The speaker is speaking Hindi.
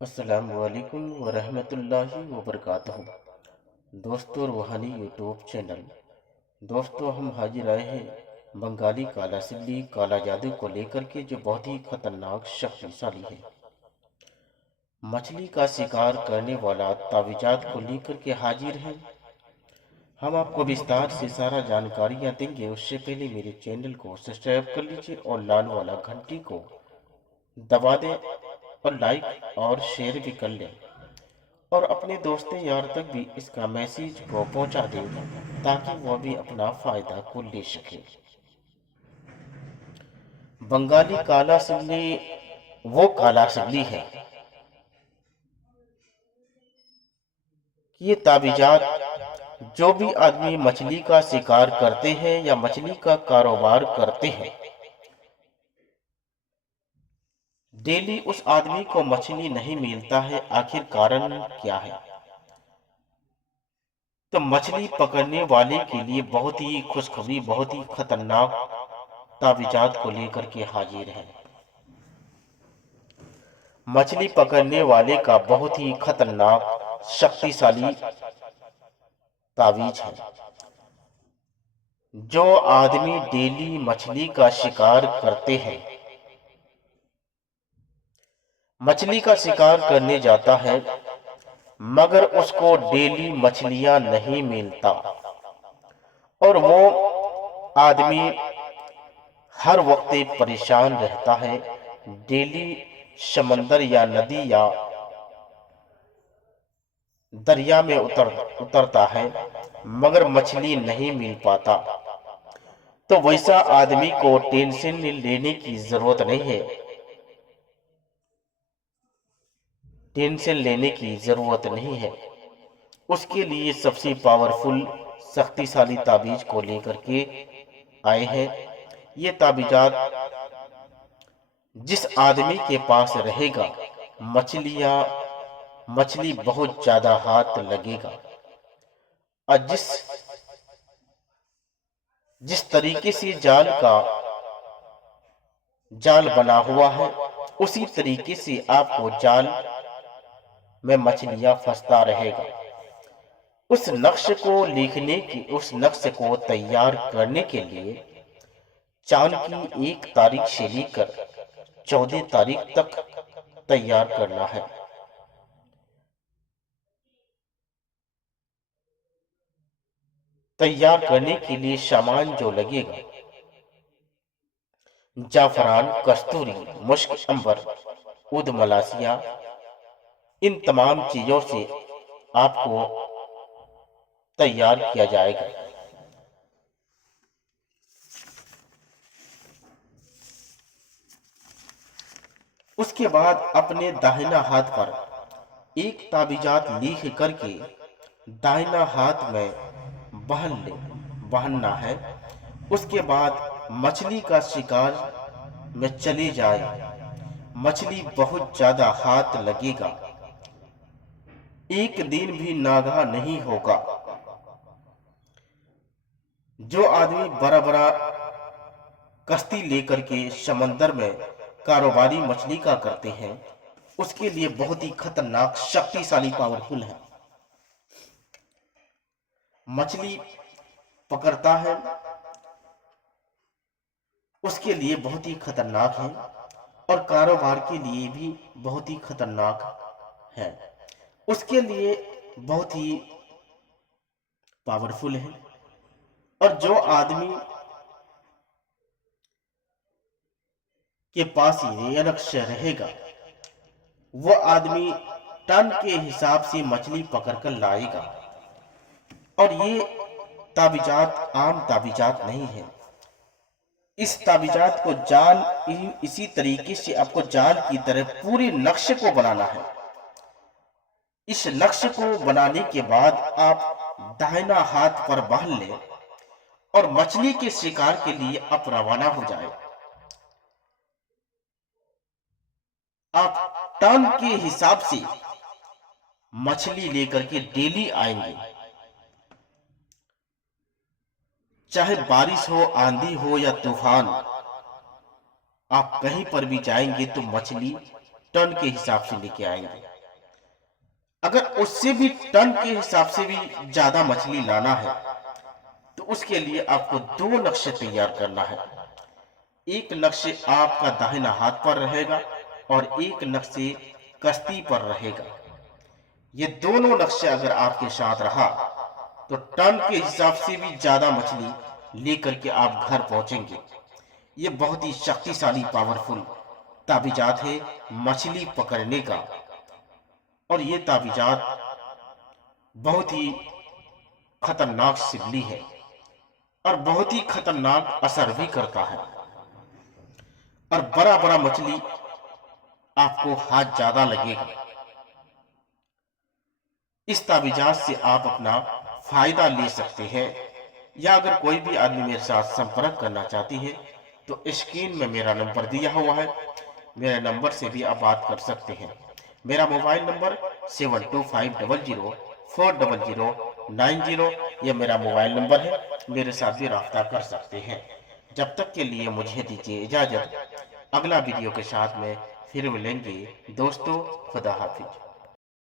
अस्सलामुअलैकुम वरहमतुल्लाहि वबरकातुहू। दोस्तों, रूहानी यूट्यूब चैनल। दोस्तों, हम हाजिर आए हैं बंगाली काला सिल्ली काला जादू को लेकर के, जो बहुत ही खतरनाक शक्तिशाली है। मछली का शिकार करने वाला तावीज़ात को लेकर के हाजिर हैं। हम आपको विस्तार से सारा जानकारियाँ देंगे। उससे पहले मेरे चैनल को सब्सक्राइब कर लीजिए और लाल वाला घंटी को दबा दें और लाइक और शेयर भी कर लें, और अपने दोस्तों यार तक भी इसका मैसेज को पहुंचा दें ताकि वह भी अपना फायदा को ले सके। बंगाली काला सिल्ली वो काला सिल्ली है कि ये ताबीजात जो भी आदमी मछली का शिकार करते हैं या मछली का कारोबार करते हैं, डेली उस आदमी को मछली नहीं मिलता है। आखिर कारण क्या है? तो मछली पकड़ने वाले के लिए बहुत ही खुशखबरी, बहुत ही खतरनाक तावीज़ात को लेकर के हाजिर है। मछली पकड़ने वाले का बहुत ही खतरनाक शक्तिशाली तावीज है। जो आदमी डेली मछली का शिकार करते हैं, मछली का शिकार करने जाता है, मगर उसको डेली मछलियां नहीं मिलता, और वो आदमी हर वक्त परेशान रहता है। डेली समंदर या नदी या दरिया में उतरता है, मगर मछली नहीं मिल पाता। तो वैसा आदमी को टेंशन लेने की जरूरत नहीं है। टेंशन लेने की जरूरत नहीं है। उसके लिए सबसे पावरफुल शक्तिशाली ताबीज को लेकर के आए हैं। ये ताबीजात जिस आदमी के पास रहेगा, मछली बहुत ज्यादा हाथ लगेगा। और जिस तरीके से जाल बना हुआ है, उसी तरीके से आपको जाल में मछलियां फंसता रहेगा। उस नक्श को तैयार करने के लिए चांद की 1 तारीख से लेकर 14 तारीख तक तैयार करना है। तैयार करने के लिए सामान जो लगेगा, जाफरान, कस्तूरी, मुश्क, अंबर, उद मलासिया, इन तमाम चीजों से आपको तैयार किया जाएगा। उसके बाद अपने दाहिना हाथ पर एक ताबीजात लिख करके दाहिना हाथ में बहनना है। उसके बाद मछली का शिकार में चले जाए। मछली बहुत ज्यादा हाथ लगेगा, एक दिन भी नागा नहीं होगा। जो आदमी बड़ा बड़ा कश्ती लेकर के समंदर में कारोबारी मछली का करते हैं, उसके लिए बहुत ही खतरनाक शक्तिशाली पावरफुल है। मछली पकड़ता है, उसके लिए बहुत ही खतरनाक है, और कारोबार के लिए भी बहुत ही खतरनाक है। उसके लिए बहुत ही पावरफुल है। और जो आदमी के पास ये नक्श रहेगा, वो आदमी टन के हिसाब से मछली पकड़कर लाएगा। और ये ताबीजात आम ताबीजात नहीं है। इस ताबीजात को इसी तरीके से आपको जाल की तरह पूरे नक्शे को बनाना है। इस नक्शे को बनाने के बाद आप दाहिना हाथ पर बांध लें और मछली के शिकार के लिए आप रवाना हो जाए। आप टन के हिसाब से मछली लेकर के डेली आएंगे। चाहे बारिश हो, आंधी हो या तूफान, आप कहीं पर भी जाएंगे तो मछली टन के हिसाब से लेके आएंगे। अगर उससे भी टन के हिसाब से भी ज्यादा मछली लाना है तो उसके लिए आपको दो नक्शे तैयार करना है। एक नक्शे आपका दाहिना हाथ पर रहेगा और एक नक्शे कश्ती पर रहेगा। ये दोनों नक्शे अगर आपके साथ रहा तो टन के हिसाब से भी ज्यादा मछली लेकर के आप घर पहुंचेंगे। ये बहुत ही शक्तिशाली पावरफुल ताबीजात है मछली पकड़ने का। और ये ताबीजात बहुत ही खतरनाक सिल्ली है और बहुत ही खतरनाक असर भी करता है। और बड़ा बड़ा मछली आपको हाथ ज्यादा लगेगा। इस ताबीजात से आप अपना फायदा ले सकते हैं। या अगर कोई भी आदमी मेरे साथ संपर्क करना चाहती है तो स्क्रीन में मेरा नंबर दिया हुआ है, मेरे नंबर से भी आप बात कर सकते हैं। मेरा मोबाइल नंबर 7250040090। यह मेरा मोबाइल नंबर है, मेरे साथ भी रब्ता कर सकते हैं। जब तक के लिए मुझे दीजिए इजाजत। अगला वीडियो के साथ में फिर मिलेंगे दोस्तों। खुदा हाफिज।